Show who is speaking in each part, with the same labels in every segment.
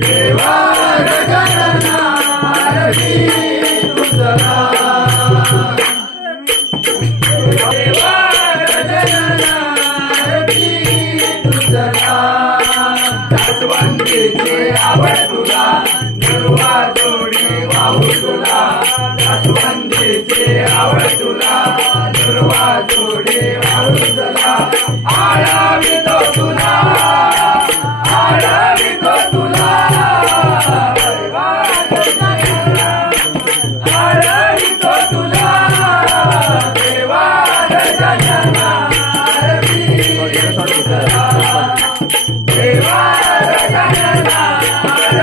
Speaker 1: देवा आवड तुला दुर्वा जोडी वाहू तुला नातवंदीचे आवड तुला दुर्वा जोडी वाहू तुला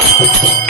Speaker 1: you.